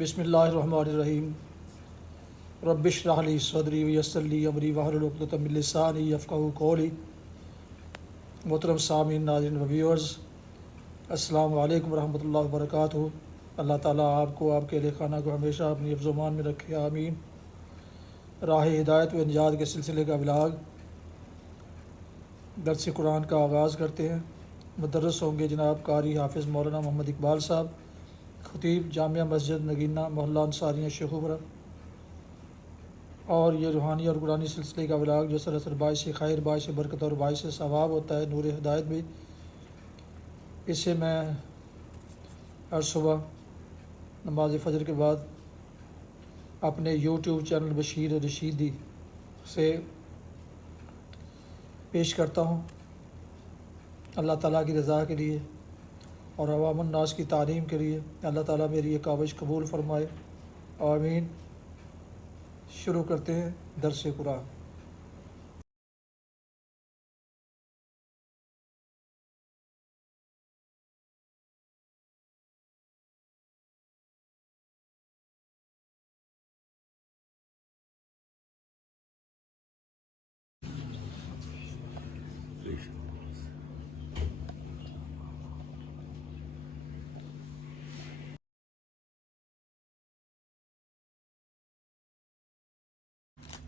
بسم اللہ الرحمن الرحیم۔ رب اشرح لی صدری ویسر لی امری واحلل عقدۃ من لسانی یفقہوا قولی۔ محترم سامعین، ناظرین و ویورز، السلام علیکم ورحمۃ اللہ وبرکاتہ۔ اللہ تعالیٰ آپ کو، آپ کے اہل خانہ کو ہمیشہ اپنی حفظ و امان میں رکھے، آمین۔ راہ ہدایت و نجات کے سلسلے کا ولاگ درس قرآن کا آغاز کرتے ہیں۔ مدرس ہوں گے جناب قاری حافظ مولانا محمد اقبال صاحب، خطیب جامعہ مسجد نگینہ محلہ انصاریہ شیخوپورہ، اور یہ روحانی اور قرآنی سلسلے کا ولاگ جو سراسر باعث خیر، باعث برکت اور باعث ثواب ہوتا ہے، نور ہدایت بھی۔ اسے میں ہر صبح نماز فجر کے بعد اپنے یوٹیوب چینل بشیر رشیدی سے پیش کرتا ہوں، اللہ تعالیٰ کی رضا کے لیے اور عوام الناس کی تعلیم کے لیے۔ اللہ تعالیٰ میری یہ کاوش قبول فرمائے، آمین۔ شروع کرتے ہیں درس قرآن۔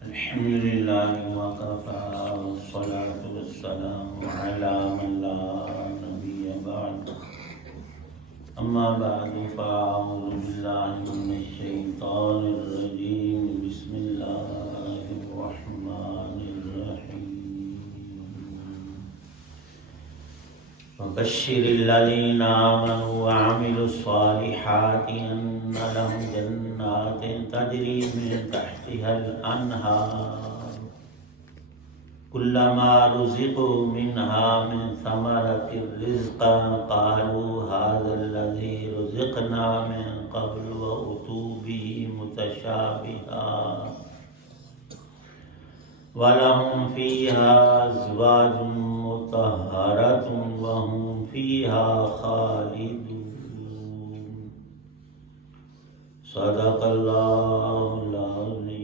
الحمد لله وكفى والصلاة والسلام على من لا نبي بعد أما بعد فأعوذ بالله من الشيطان الرجيم بسم الله الرحمن الرحيم وبشر الذين آمنوا وعملوا الصالحات أن لهم جنات تجري من تحتها الأنهار كلما رزقوا منها من ثمرة رزقا قالوا هذا الذي رزقنا من قبل وأتوا به متشابها ولهم فيها أزواج مطهرة وهم فيها خالدون صدق اللہ العظیم۔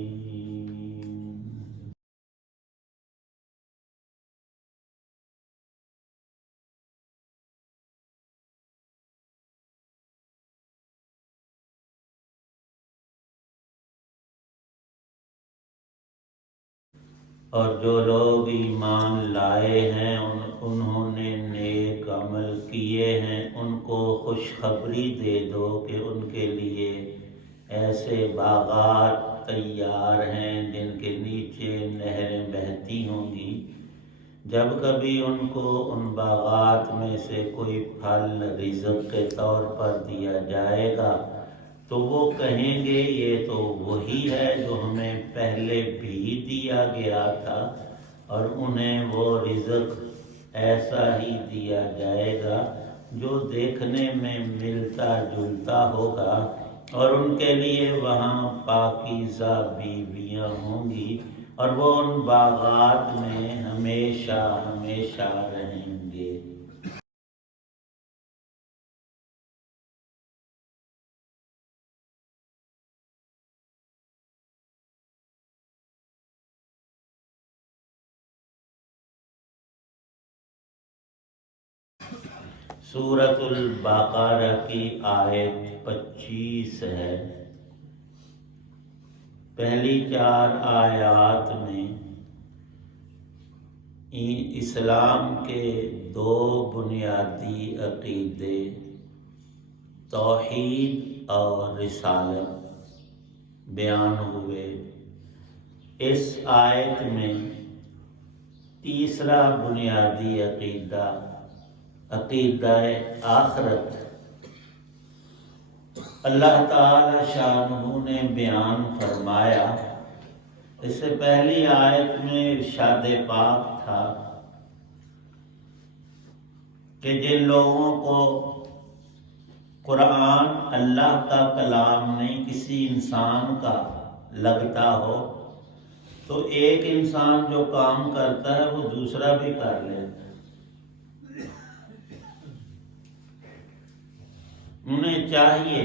اور جو لوگ ایمان لائے ہیں انہوں نے نیک عمل کیے ہیں، ان کو خوشخبری دے دو کہ ان کے لیے ایسے باغات تیار ہیں جن کے نیچے نہریں بہتی ہوں گی۔ جب کبھی ان کو ان باغات میں سے کوئی پھل رزق کے طور پر دیا جائے گا تو وہ کہیں گے یہ تو وہی ہے جو ہمیں پہلے بھی دیا گیا تھا، اور انہیں وہ رزق ایسا ہی دیا جائے گا جو دیکھنے میں ملتا جلتا ہوگا، اور ان کے لیے وہاں پاکیزہ بیویاں ہوں گی، اور وہ ان باغات میں ہمیشہ ہمیشہ رہیں گے۔ سورۃ البقرہ کی آیت 25 ہے۔ پہلی 4 آیات میں اسلام کے 2 بنیادی عقیدے، توحید اور رسالت بیان ہوئے۔ اس آیت میں تیسرا بنیادی عقیدہ، عقیدہ آخرت، اللہ تعالی شانہ نے بیان فرمایا۔ اس سے پہلی آیت میں ارشاد پاک تھا کہ جن لوگوں کو قرآن اللہ کا کلام نہیں کسی انسان کا لگتا ہو تو ایک انسان جو کام کرتا ہے وہ دوسرا بھی کر لیتا ہے۔ انہیں چاہیے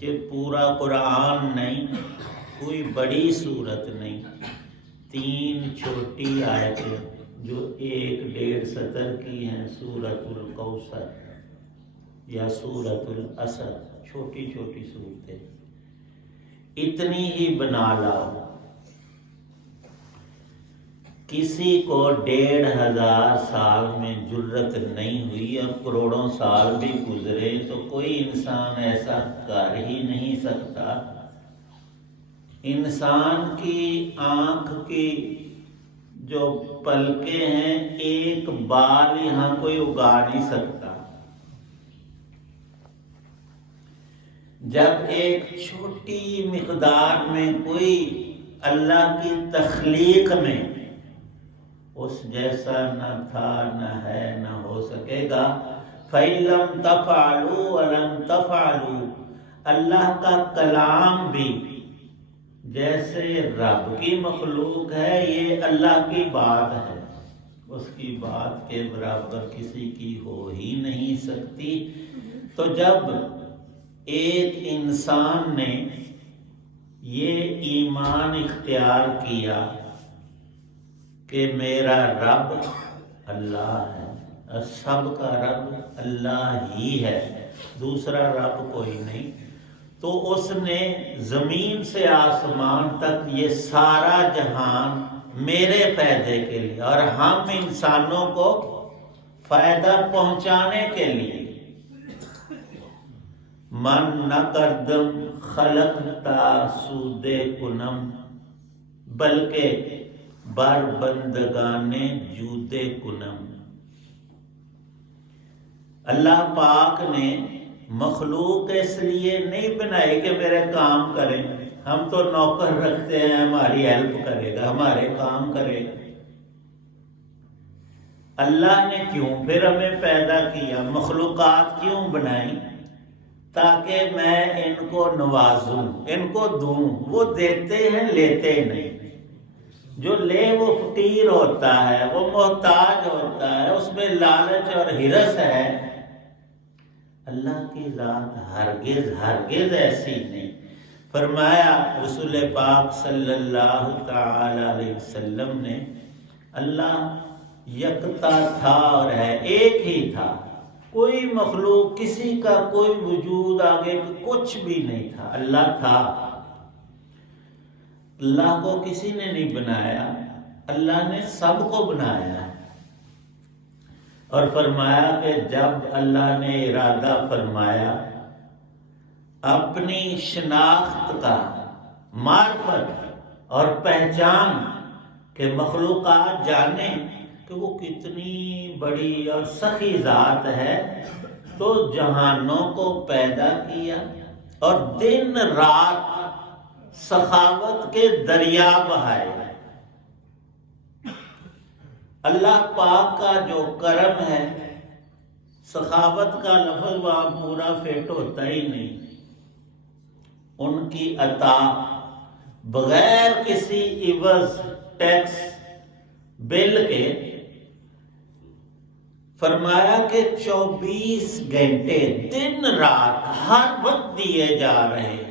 یہ پورا قرآن نہیں، کوئی بڑی صورت نہیں، 3 چھوٹی آیتیں جو 1-1.5 سطر کی ہیں، سورۃ الکوثر یا سورۃ العصر، چھوٹی چھوٹی صورتیں، اتنی ہی بنا لاؤ۔ کسی کو 1500 سال میں جرت نہیں ہوئی، اور کروڑوں سال بھی گزرے تو کوئی انسان ایسا کر ہی نہیں سکتا۔ انسان کی آنکھ کی جو پلکیں ہیں، ایک بال یہاں کوئی اگا نہیں سکتا۔ جب ایک چھوٹی مقدار میں کوئی اللہ کی تخلیق میں اس جیسا نہ تھا، نہ ہے، نہ ہو سکے گا۔ فَإِن لَّمْ تَفْعَلُوا وَلَن تَفْعَلُوا، اللہ کا کلام بھی جیسے رب کی مخلوق ہے، یہ اللہ کی بات ہے، اس کی بات کے برابر کسی کی ہو ہی نہیں سکتی۔ تو جب ایک انسان نے یہ ایمان اختیار کیا کہ میرا رب اللہ ہے، سب کا رب اللہ ہی ہے، دوسرا رب کوئی نہیں، تو اس نے زمین سے آسمان تک یہ سارا جہان میرے فائدے کے لیے اور ہم انسانوں کو فائدہ پہنچانے کے لیے، من نہ کردم خلقتا سود کنم، بلکہ بر بندگانے جود کنم۔ اللہ پاک نے مخلوق اس لیے نہیں بنائی کہ میرے کام کریں، ہم تو نوکر رکھتے ہیں، ہماری ہیلپ کرے گا، ہمارے کام کرے گا۔ اللہ نے کیوں پھر ہمیں پیدا کیا، مخلوقات کیوں بنائی؟ تاکہ میں ان کو نوازوں، ان کو دوں۔ وہ دیتے ہیں، لیتے نہیں۔ جو لے وہ فقیر ہوتا ہے، وہ محتاج ہوتا ہے، اس میں لالچ اور ہرس ہے۔ اللہ کی ذات ہرگز ایسی نہیں۔ فرمایا رسول پاک صلی اللہ تعالی علیہ وسلم نے، اللہ یکتا تھا اور ہے، ایک ہی تھا، کوئی مخلوق، کسی کا کوئی وجود آگے کچھ بھی نہیں تھا، اللہ تھا۔ اللہ کو کسی نے نہیں بنایا، اللہ نے سب کو بنایا۔ اور فرمایا کہ جب اللہ نے ارادہ فرمایا اپنی شناخت کا، معرفت اور پہچان، کہ مخلوقات جانیں کہ وہ کتنی بڑی اور سخی ذات ہے، تو جہانوں کو پیدا کیا اور دن رات سخاوت کے دریا بہائے۔ اللہ پاک کا جو کرم ہے، سخاوت کا لفظ وہاں پورا فٹ ہوتا ہی نہیں، ان کی عطا بغیر کسی عوض، ٹیکس، بل کے، فرمایا کہ 24 گھنٹے دن رات ہر وقت دیے جا رہے ہیں۔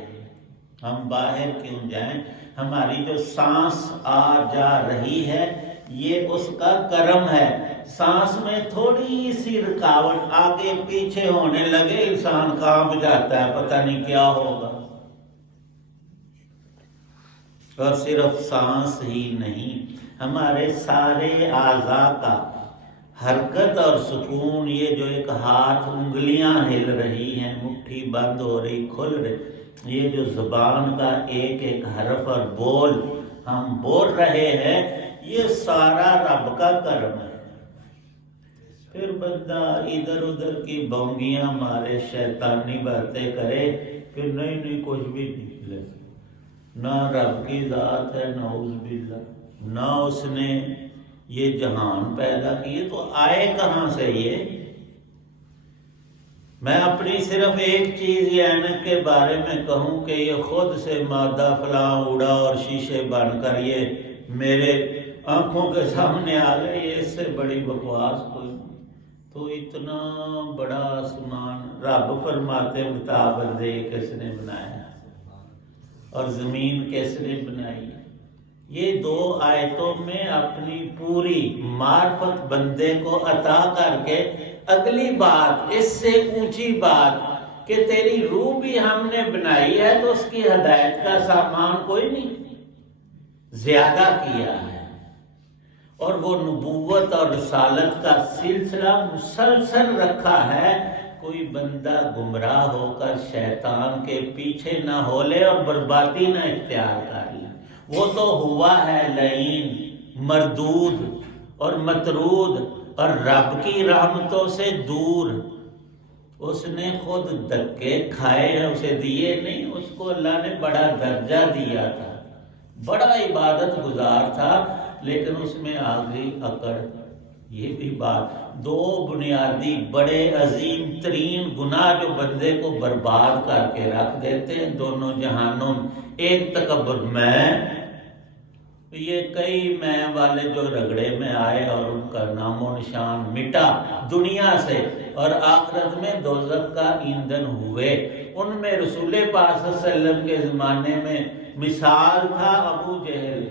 ہم باہر کیوں جائیں، ہماری جو سانس آ جا رہی ہے یہ اس کا کرم ہے۔ سانس میں تھوڑی سی رکاوٹ آگے پیچھے ہونے لگے، انسان کانپ جاتا ہے، پتہ نہیں کیا ہوگا۔ اور صرف سانس ہی نہیں، ہمارے سارے اعضاء کا حرکت اور سکون، یہ جو ایک ہاتھ انگلیاں ہل رہی ہیں، مٹھی بند ہو رہی، کھل رہی، یہ جو زبان کا ایک ایک حرف اور بول ہم بول رہے ہیں، یہ سارا رب کا کرم ہے۔ پھر بندہ ادھر ادھر کی بونگیاں مارے، شیطانی باتیں کرے، پھر نہیں کچھ بھی نکلے، نہ رب کی ذات ہے، نعوذ باللہ، نہ اس نے یہ جہان پیدا کیے، تو آئے کہاں سے یہ؟ میں اپنی صرف ایک چیز یہ اینک کے بارے میں کہوں کہ یہ خود سے مادہ فلاں اڑا اور شیشے بن کر یہ میرے آنکھوں کے سامنے آ گئے، یہ اس سے بڑی بکواس کوئی نہیں۔ تو اتنا بڑا آسمان رب فرماتے بتا بندے کس نے بنایا اور زمین کس نے بنائی؟ یہ 2 آیتوں میں اپنی پوری معرفت بندے کو عطا کر کے اگلی بات، اس سے اونچی بات کہ تیری روح بھی ہم نے بنائی ہے تو اس کی ہدایت کا سامان کوئی نہیں، زیادہ کیا ہے۔ اور وہ نبوت اور رسالت کا سلسلہ مسلسل رکھا ہے، کوئی بندہ گمراہ ہو کر شیطان کے پیچھے نہ ہو لے اور بربادی نہ اختیار کر لے۔ وہ تو ہوا ہے لعین، مردود اور مطرود اور رب کی رحمتوں سے دور۔ اس نے خود دھکے کھائے ہیں، اسے دیے نہیں، اس کو اللہ نے بڑا درجہ دیا تھا، بڑا عبادت گزار تھا، لیکن اس میں آ گئی اکڑ۔ یہ بھی بات، 2 بنیادی بڑے عظیم ترین گناہ جو بندے کو برباد کر کے رکھ دیتے ہیں دونوں جہانوں میں، ایک تکبر، میں، یہ کئی میں والے جو رگڑے میں آئے اور ان کا نام و نشان مٹا دنیا سے، اور آخرت میں دوزخ کا ایندھن ہوئے۔ ان میں رسول پاک صلی اللہ علیہ وسلم کے زمانے میں مثال تھا ابو جہل،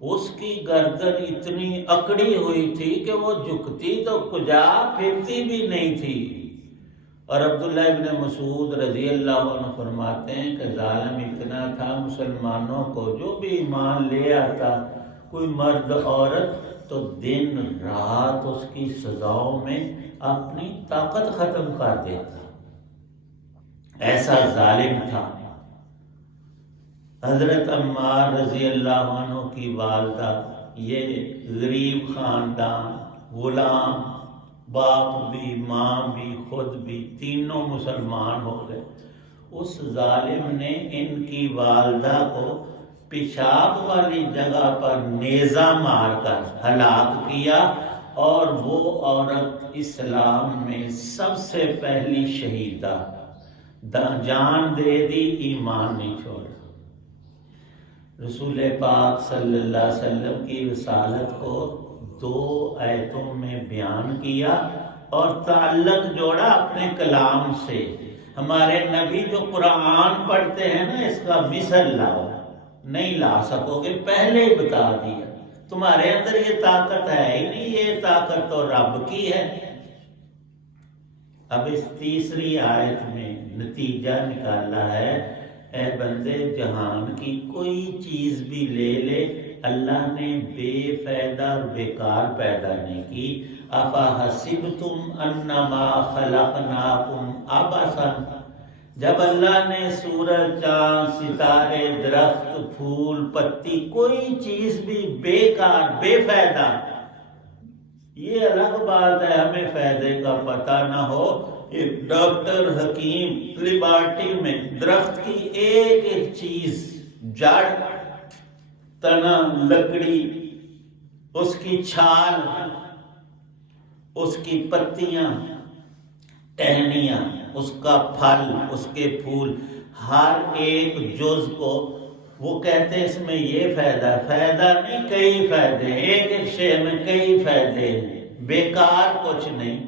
اس کی گردن اتنی اکڑی ہوئی تھی کہ وہ جھکتی تو کجا، پھرتی بھی نہیں تھی۔ اور عبداللہ ابن مسعود رضی اللہ عنہ فرماتے ہیں کہ ظالم اتنا تھا مسلمانوں کو، جو بھی ایمان لے آتا کوئی مرد عورت تو دن رات اس کی سزاؤں میں اپنی طاقت ختم کر دیتا، ایسا ظالم تھا۔ حضرت عمار رضی اللہ عنہ کی والدہ، یہ غریب خاندان، غلام، باپ بھی ماں بھی خود بھی، تینوں مسلمان ہو گئے۔ اس ظالم نے ان کی والدہ کو پیشاب والی جگہ پر نیزہ مار کر ہلاک کیا، اور وہ عورت اسلام میں سب سے پہلی شہیدہ، جان دے دی، ایمان نہیں چھوڑا۔ رسول پاک صلی اللہ علیہ وسلم کی رسالت کو 2 آیتوں میں بیان کیا اور تعلق جوڑا اپنے کلام سے۔ ہمارے نبی جو قرآن پڑھتے ہیں نا، اس کا مثل لاؤ، نہیں لا سکو گے، پہلے ہی بتا دیا، تمہارے اندر یہ طاقت ہے ہی نہیں، یہ طاقت تو رب کی ہے۔ اب اس تیسری آیت میں نتیجہ نکالا ہے، اے بندے جہان کی کوئی چیز بھی لے لے، اللہ نے بے فائدہ اور بیکار پیدا نہیں کی۔ افحسبتم انما خلقناکم عبثا، جب اللہ نے سورج، چاند، ستارے، درخت، پھول، پتی، کوئی چیز بھی بیکار، بے فائدہ، یہ الگ بات ہے ہمیں فائدے کا پتہ نہ ہو۔ ایک ڈاکٹر حکیم لیبارٹری میں درخت کی ایک ایک چیز، جڑ، تنا، لکڑی، اس کی چھال، اس کی پتیاں، ٹہنیاں، اس کا پھل، اس کے پھول، ہر ایک جز کو وہ کہتے ہیں اس میں یہ فائدہ ہے، فائدہ نہیں، کئی فائدے، ایک ایک شے میں کئی فائدے ہیں، بیکار کچھ نہیں۔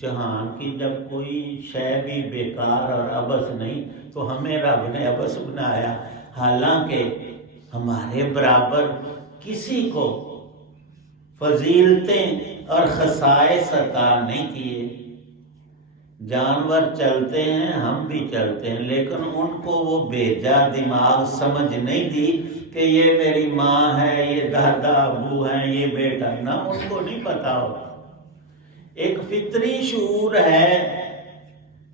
جہان کی جب کوئی شے بھی بیکار اور عبث نہیں تو ہمیں رب نے عبث بنایا، حالانکہ ہمارے برابر کسی کو فضیلتیں اور خصائص عطا نہیں کیے۔ جانور چلتے ہیں، ہم بھی چلتے ہیں، لیکن ان کو وہ بھیجا دماغ سمجھ نہیں دی کہ یہ میری ماں ہے، یہ دادا ابو ہیں، یہ بیٹا، نہ ان کو نہیں پتا ہوتا۔ ایک فطری شعور ہے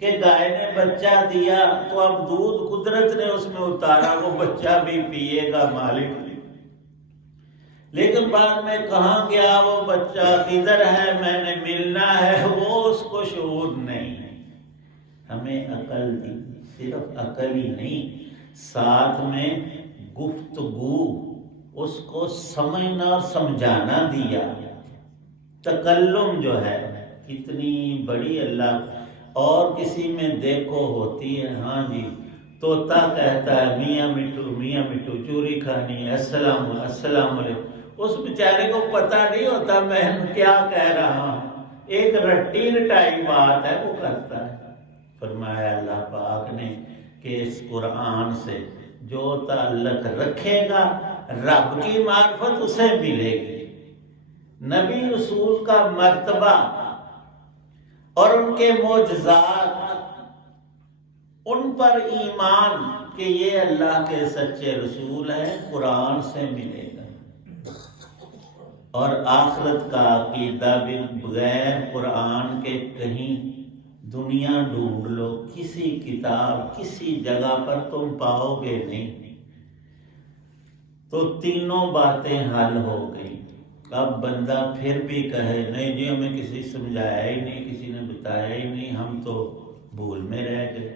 کہ گائے نے بچہ دیا تو اب دودھ قدرت نے اس میں اتارا، وہ بچہ بھی پیے گا، مالک بھی۔ لیکن بعد میں کہاں گیا وہ بچہ، کدھر ہے، میں نے ملنا ہے، وہ اس کو شعور نہیں۔ ہمیں عقل دی، صرف عقل ہی نہیں، ساتھ میں گفتگو، اس کو سمجھنا اور سمجھانا دیا۔ تکلم جو ہے کتنی بڑی اللہ، اور کسی میں دیکھو ہوتی ہے، ہاں جی، طوطا کہتا ہے میاں مٹھو، میاں مٹھو، چوری کھانی ہے، السلام علیکم، اس بیچارے کو پتہ نہیں ہوتا میں کیا کہہ رہا ہوں، ایک رٹی رٹائی بات ہے وہ کرتا ہے۔ فرمایا اللہ پاک نے کہ اس قرآن سے جو تعلق رکھے گا رب کی معرفت اسے ملے گی، نبی رسول کا مرتبہ اور ان کے معجزات، ان پر ایمان کہ یہ اللہ کے سچے رسول ہیں، قرآن سے ملے گا۔ اور آخرت کا عقیدہ بھی بغیر قرآن کے کہیں دنیا ڈھونڈ لو، کسی کتاب کسی جگہ پر تم پاؤ گے نہیں۔ تو تینوں باتیں حل ہو گئی۔ اب بندہ پھر بھی کہے نہیں جی ہمیں کسی سمجھایا ہی نہیں، کسی نے بتایا ہی نہیں، ہم تو بھول میں رہ گئے،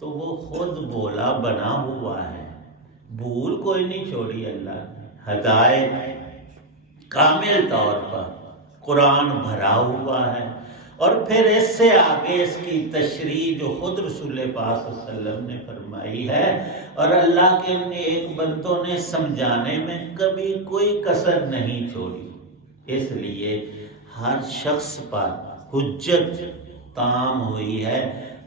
تو وہ خود بولا بنا ہوا ہے، بھول کوئی نہیں چھوڑی اللہ نے، ہدایت کامل طور پر قرآن بھرا ہوا ہے۔ اور پھر اس سے آگے اس کی تشریح جو خود رسول پاک صلی اللہ علیہ وسلم نے فرمائی ہے، اور اللہ کے نیک بندوں نے سمجھانے میں کبھی کوئی کسر نہیں چھوڑی، اس لیے ہر شخص پر حجت تام ہوئی ہے۔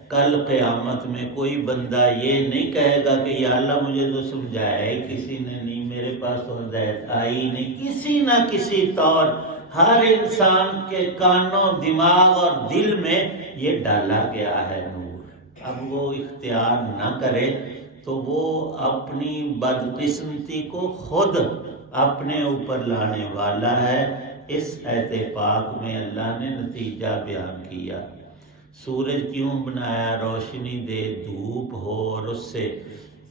کل قیامت میں کوئی بندہ یہ نہیں کہے گا کہ یا اللہ مجھے تو سمجھایا ہی کسی نے نہیں، میرے پاس تو ہدایت آئی نہیں۔ کسی نہ کسی طور ہر انسان کے کانوں، دماغ اور دل میں یہ ڈالا گیا ہے نور۔ اب وہ اختیار نہ کرے تو وہ اپنی بدقسمتی کو خود اپنے اوپر لانے والا ہے۔ اس آیت پاک میں اللہ نے نتیجہ بیان کیا، سورج کیوں بنایا؟ روشنی دے، دھوپ ہو اور اس سے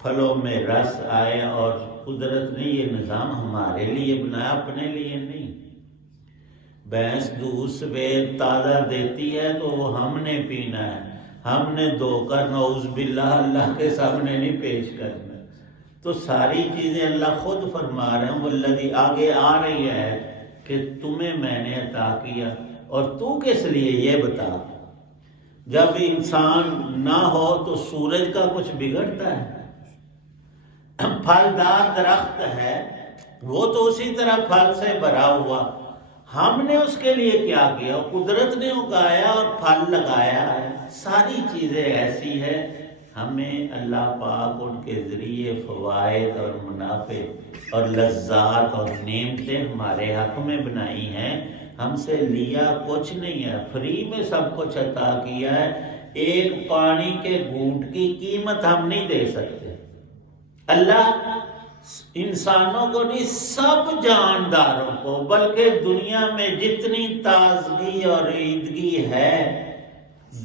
پھلوں میں رس آئے، اور قدرت نے یہ نظام ہمارے لیے بنایا، اپنے لیے نہیں۔ بھینس دودھ سویر تازہ دیتی ہے تو وہ ہم نے پینا ہے، ہم نے دھو کر نعوذ باللہ اللہ کے سامنے نہیں پیش کرنا۔ تو ساری چیزیں اللہ خود فرما رہے ہیں، والذی آگے آ رہی ہے کہ تمہیں میں نے عطا کیا، اور تو کس لیے یہ بتا۔ جب انسان نہ ہو تو سورج کا کچھ بگڑتا ہے؟ پھلدار درخت ہے وہ تو اسی طرح پھل سے بھرا ہوا، ہم نے اس کے لیے کیا کیا؟ قدرت نے اگایا اور پھل لگایا ہے۔ ساری چیزیں ایسی ہے، ہمیں اللہ پاک ان کے ذریعے فوائد اور منافع اور لذات اور نعمتیں ہمارے حق میں بنائی ہیں، ہم سے لیا کچھ نہیں ہے، فری میں سب کچھ عطا کیا ہے۔ ایک پانی کے گھونٹ کی قیمت ہم نہیں دے سکتے۔ اللہ انسانوں کو نہیں، سب جانداروں کو، بلکہ دنیا میں جتنی تازگی اور عیدگی ہے،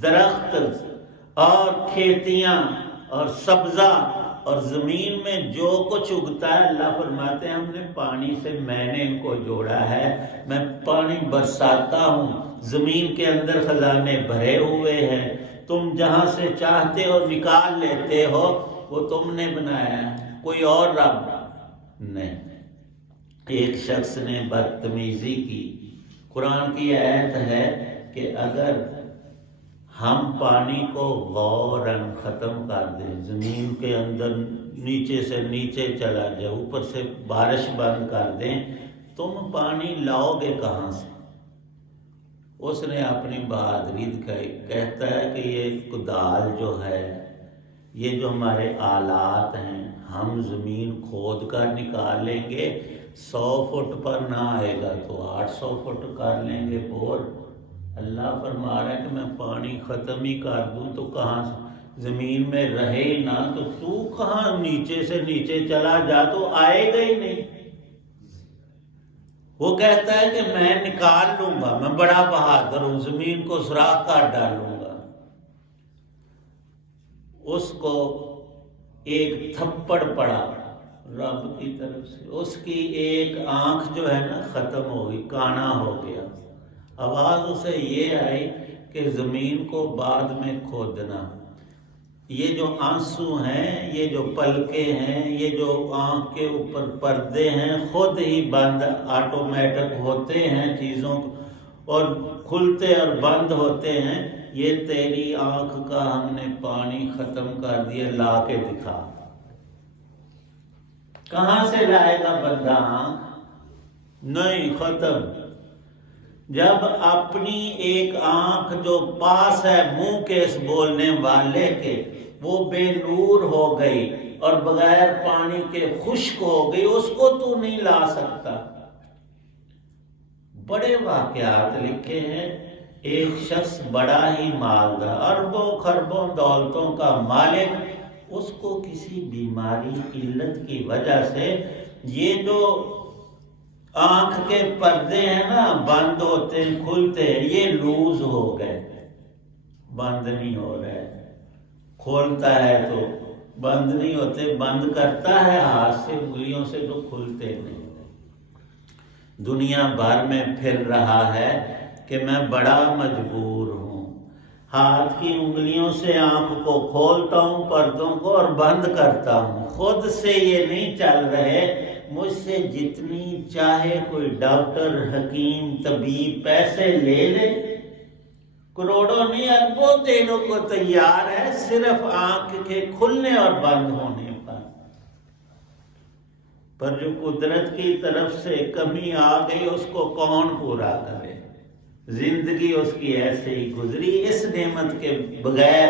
درخت اور کھیتیاں اور سبزہ اور زمین میں جو کچھ اگتا ہے، اللہ فرماتے ہیں ہم نے پانی سے میں نے ان کو جوڑا ہے، میں پانی برساتا ہوں، زمین کے اندر خزانے بھرے ہوئے ہیں، تم جہاں سے چاہتے ہو نکال لیتے ہو، وہ تم نے بنایا ہے، کوئی اور رب نہیں۔ ایک شخص نے بدتمیزی کی، قرآن کی آیت ہے کہ اگر ہم پانی کو غوراً ختم کر دیں، زمین کے اندر نیچے سے نیچے چلا جائے، اوپر سے بارش بند کر دیں، تم پانی لاؤ گے کہاں سے؟ اس نے اپنی بہادری دکھائی، کہتا ہے کہ یہ کدال جو ہے، یہ جو ہمارے آلات ہیں، ہم زمین کھود کر نکال لیں گے، 100 فٹ پر نہ آئے گا تو 800 فٹ کر لیں گے بور۔ اللہ فرما رہا ہے کہ میں پانی ختم ہی کر دوں تو کہاں سے، زمین میں رہے ہی نہ تو کہاں نیچے سے نیچے چلا جا تو آئے گا ہی نہیں۔ وہ کہتا ہے کہ میں نکال لوں گا، میں بڑا بہادر ہوں، زمین کو سوراخ کر ڈالوں گا۔ اس کو ایک تھپڑ پڑا رب کی طرف سے، اس کی ایک آنکھ جو ہے نا ختم ہو گئی، کانا ہو گیا۔ آواز اسے یہ آئی کہ زمین کو بعد میں کھودنا، یہ جو آنسو ہیں، یہ جو پلکیں ہیں، یہ جو آنکھ کے اوپر پردے ہیں، خود ہی بند آٹومیٹک ہوتے ہیں چیزوں اور کھلتے اور بند ہوتے ہیں، یہ تیری آنکھ کا ہم نے پانی ختم کر دیا، لا کے دکھا۔ کہاں سے لائے گا بندہ آنکھ؟ نہیں ختم. جب اپنی ایک آنکھ جو پاس ہے منہ کے اس بولنے والے کے وہ بے نور ہو گئی اور بغیر پانی کے خشک ہو گئی، اس کو تو نہیں لا سکتا. بڑے واقعات لکھے ہیں. ایک شخص بڑا ہی مالدار، اربوں خربوں دولتوں کا مالک، اس کو کسی بیماری علت کی وجہ سے یہ جو آنکھ کے پردے ہیں نا بند ہوتے ہیں کھلتے ہیں، یہ لوز ہو گئے، بند نہیں ہو رہے. کھولتا ہے تو بند نہیں ہوتے، بند کرتا ہے ہاتھ سے انگلیوں سے تو کھلتے نہیں. دنیا بھر میں پھر رہا ہے کہ میں بڑا مجبور ہوں، ہاتھ کی انگلیوں سے آنکھ کو کھولتا ہوں پردوں کو اور بند کرتا ہوں، خود سے یہ نہیں چل رہے. مجھ سے جتنی چاہے کوئی ڈاکٹر حکیم طبیب پیسے لے لے، کروڑوں نہیں اربوں دینے کو تیار ہے صرف آنکھ کے کھلنے اور بند ہونے پر جو قدرت کی طرف سے کمی آ گئی اس کو کون پورا کرے. زندگی اس کی ایسے ہی گزری اس نعمت کے بغیر.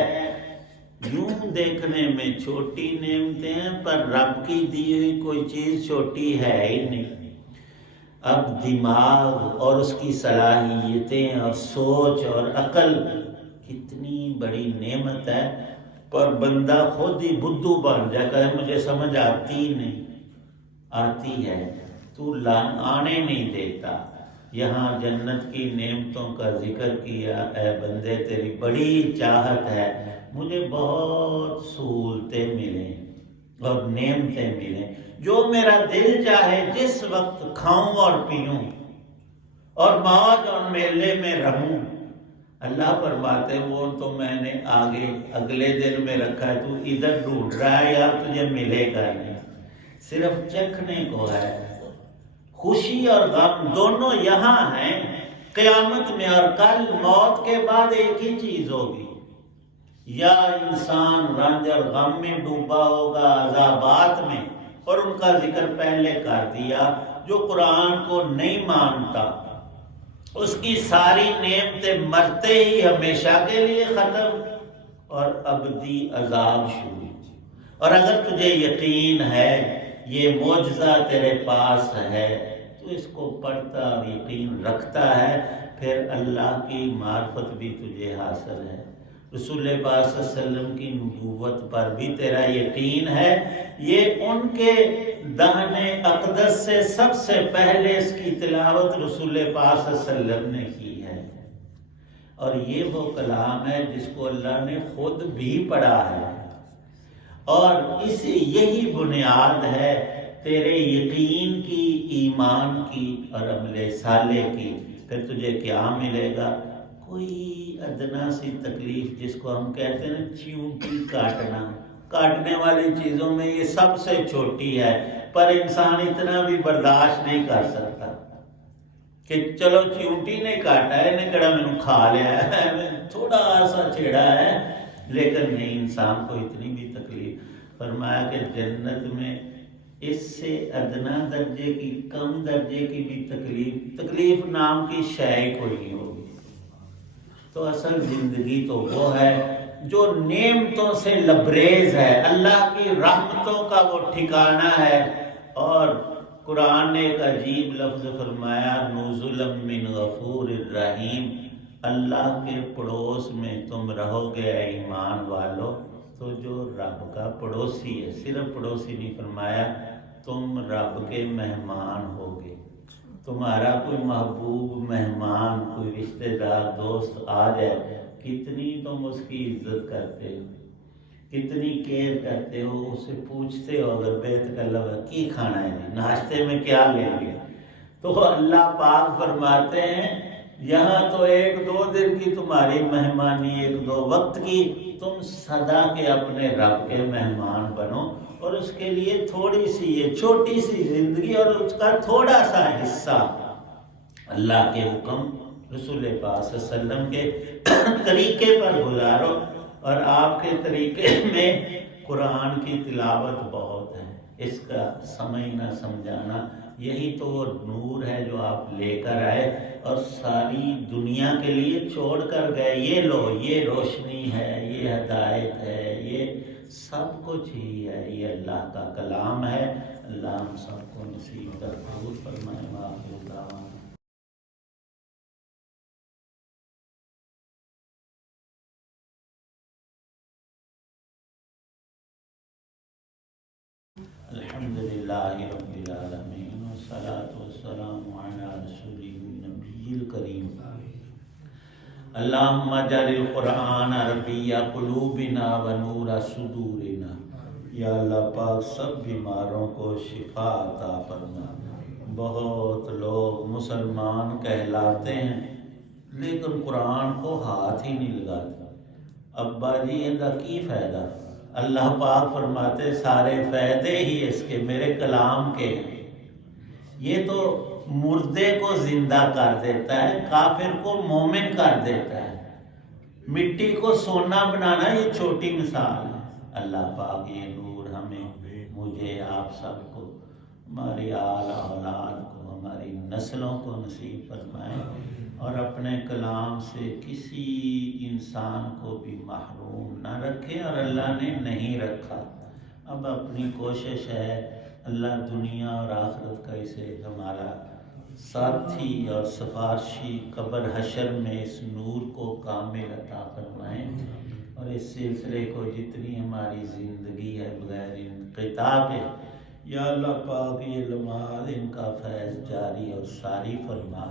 یوں دیکھنے میں چھوٹی نعمتیں ہیں پر رب کی دی ہوئی کوئی چیز چھوٹی ہے ہی نہیں. اب دماغ اور اس کی صلاحیتیں اور سوچ اور عقل کتنی بڑی نعمت ہے، پر بندہ خود ہی بدھو بن جاتا ہے. مجھے سمجھ آتی نہیں، آتی ہے تو آنے نہیں دیتا. یہاں جنت کی نعمتوں کا ذکر کیا، اے بندے تیری بڑی چاہت ہے مجھے بہت سہولتیں ملیں اور نعمتیں ملیں، جو میرا دل چاہے جس وقت کھاؤں اور پیوں اور موج اور میلے میں رہوں. اللہ فرماتے وہ تو میں نے آگے اگلے دل میں رکھا ہے، تو ادھر ڈھونڈ رہا ہے یا تجھے ملے گا نہیں، صرف چکھنے کو ہے. خوشی اور غم دونوں یہاں ہیں قیامت میں، اور کل موت کے بعد ایک ہی چیز ہوگی، یا انسان رنج اور غم میں ڈوبا ہوگا عذابات میں، اور ان کا ذکر پہلے کر دیا. جو قرآن کو نہیں مانتا اس کی ساری نعمتیں مرتے ہی ہمیشہ کے لیے ختم اور ابدی عذاب شروع. اور اگر تجھے یقین ہے یہ معجزہ تیرے پاس ہے تو اس کو پڑھتا اور یقین رکھتا ہے، پھر اللہ کی معرفت بھی تجھے حاصل ہے. رسول پاک صلی اللہ علیہ وسلم کی نبوت پر بھی تیرا یقین ہے. یہ ان کے دہنے اقدس سے سب سے پہلے اس کی تلاوت رسول پاک صلی اللہ علیہ وسلم نے کی ہے، اور یہ وہ کلام ہے جس کو اللہ نے خود بھی پڑھا ہے. اور یہی بنیاد ہے تیرے یقین کی، ایمان کی اور عمل صالح کی. پھر تجھے کیا ملے گا؟ کوئی ادنا سی تکلیف جس کو ہم کہتے ہیں چیونٹی کاٹنا. کاٹنے والی چیزوں میں یہ سب سے چھوٹی ہے، پر انسان اتنا بھی برداشت نہیں کر سکتا کہ چلو چیونٹی نے کاٹا ہے نے کہا میں نے کھا لیا ہے، تھوڑا سا چھیڑا ہے، لیکن نہیں انسان کو اتنی بھی تکلیف. فرمایا کہ جنت میں اس سے ادنا درجے کی، کم درجے کی بھی تکلیف نام کی شے کوئی نہیں ہوگی. تو اصل زندگی تو وہ ہے جو نعمتوں سے لبریز ہے، اللہ کی رحمتوں کا وہ ٹھکانہ ہے. اور قرآن نے ایک عجیب لفظ فرمایا، نزلا من غفور الرحیم. اللہ کے پڑوس میں تم رہو گے اے ایمان والو تو جو رب کا پڑوسی ہے، صرف پڑوسی نہیں فرمایا، تم رب کے مہمان ہوگے. تمہارا کوئی محبوب مہمان، کوئی رشتہ دار دوست آ جائے، کتنی تم اس کی عزت کرتے ہو، کتنی کیئر کرتے ہو، اسے پوچھتے ہو اگر بیت کا لگا کی کھانا ہے، ناشتے میں کیا لیں گے. تو اللہ پاک فرماتے ہیں یہاں تو 1-2 دن کی تمہاری مہمانی، 1-2 وقت کی، تم سدا کے اپنے رب کے مہمان بنو. اور اس کے لیے تھوڑی سی یہ چھوٹی سی زندگی اور اس کا تھوڑا سا حصہ اللہ کے حکم، رسول پاک صلی اللہ علیہ وسلم کے طریقے پر گزارو. اور آپ کے طریقے میں قرآن کی تلاوت بہت ہے، اس کا سمجھنا سمجھانا یہی تو وہ نور ہے جو آپ لے کر آئے اور ساری دنیا کے لیے چھوڑ کر گئے. یہ لو، یہ روشنی ہے، یہ ہدایت ہے، یہ سب کچھ ہی ہے، یہ اللہ کا کلام ہے. اللہ ہم سب کو نصیب کا قبول فرمائے. وآخر دعوانا الحمد للہ رب العالمین والصلاة والسلام علی رسولہ النبی الکریم. اللہم اجعل القرآن ربیع قلوبنا ونور صدورنا. یا اللہ پاک سب بیماروں کو شفا عطا فرما. بہت لوگ مسلمان کہلاتے ہیں لیکن قرآن کو ہاتھ ہی نہیں لگاتے. ابا جی یہ کی فائدہ؟ اللہ پاک فرماتے سارے فائدے ہی اس کے میرے کلام کے ہیں. یہ تو مردے کو زندہ کر دیتا ہے، کافر کو مومن کر دیتا ہے. مٹی کو سونا بنانا یہ چھوٹی مثال ہے. اللہ پاک یہ نور ہمیں، مجھے، آپ سب کو، ہماری آل اولاد کو، ہماری نسلوں کو نصیب فرمائے اور اپنے کلام سے کسی انسان کو بھی محروم نہ رکھے، اور اللہ نے نہیں رکھا. اب اپنی کوشش ہے اللہ دنیا اور آخرت کا اسے ہمارا ساتھی اور سفارشی قبر حشر میں اس نور کو کامل عطا فرمائیں، اور اس سلسلے کو جتنی ہماری زندگی ہے بغیر انقطاع کے، یا اللہ پاک یہ لمحات ان کا فیض جاری اور ساری فرما.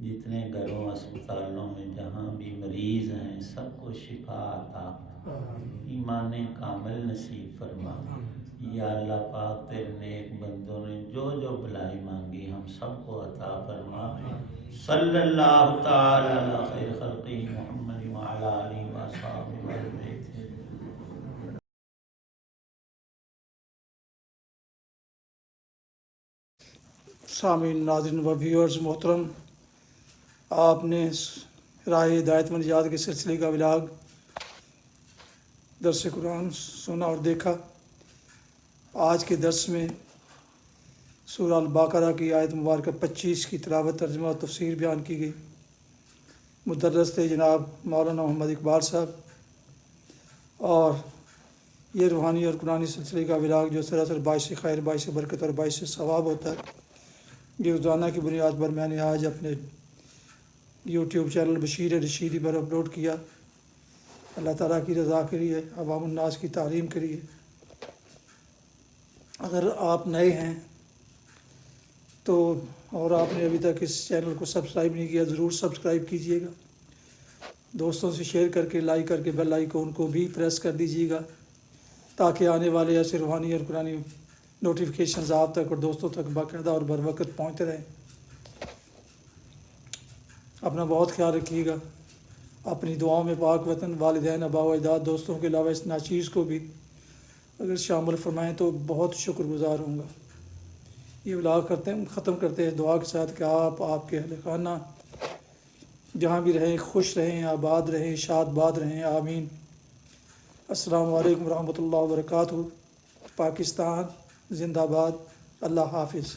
جتنے گھروں اسپتالوں میں جہاں بھی مریض ہیں سب کو شفا عطا، ایمان کامل نصیب فرما. یا اللہ پاک تیرے نیک بندوں نے جو جو بلائی مانگی ہم سب کو عطا فرما. صلی اللہ تعالی علی خیر خلقہ محمد وعلی آلہ وصحبہ وسلم. سامعین، ناظرین و ویورز محترم، آپ نے راہ ہدایت و نجات کے سلسلے کا ولاگ درس قرآن سنا اور دیکھا. آج کے درس میں سورہ البقرہ کی آیت مبارکہ 25 کی تلاوت، ترجمہ اور تفسیر بیان کی گئی. مدرس تھے جناب مولانا محمد اقبال صاحب، اور یہ روحانی اور قرآنی سلسلے کا ولاگ جو سراسر باعث خیر، باعث برکت اور باعث ثواب ہوتا ہے، یہ روزانہ کی بنیاد پر میں نے آج اپنے یوٹیوب چینل بشیر رشیدی پر اپلوڈ کیا. اللہ تعالیٰ کی رضا کے لیے، عوام الناس کی تعلیم کے لیے. اگر آپ نئے ہیں تو اور آپ نے ابھی تک اس چینل کو سبسکرائب نہیں کیا، ضرور سبسکرائب کیجیے گا. دوستوں سے شیئر کر کے، لائک کر کے بیل آئیکن کو بھی پریس کر دیجیے گا، تاکہ آنے والے ایسے روحانی اور قرآنی نوٹیفیکیشنز آپ تک اور دوستوں تک باقاعدہ اور بر وقت پہنچتے رہیں. اپنا بہت خیال رکھیے گا. اپنی دعاؤں میں پاک وطن، والدین، آباء و اجداد، دوستوں کے علاوہ اس ناچیز کو بھی اگر شامل فرمائیں تو بہت شکر گزار ہوں گا. یہ ولاگ ختم کرتے ہیں دعا کے ساتھ کہ آپ کے اہل خانہ جہاں بھی رہیں خوش رہیں، آباد رہیں، شاد باد رہیں. آمین. السلام علیکم ورحمۃ اللہ وبرکاتہ. پاکستان زندہ باد. اللہ حافظ.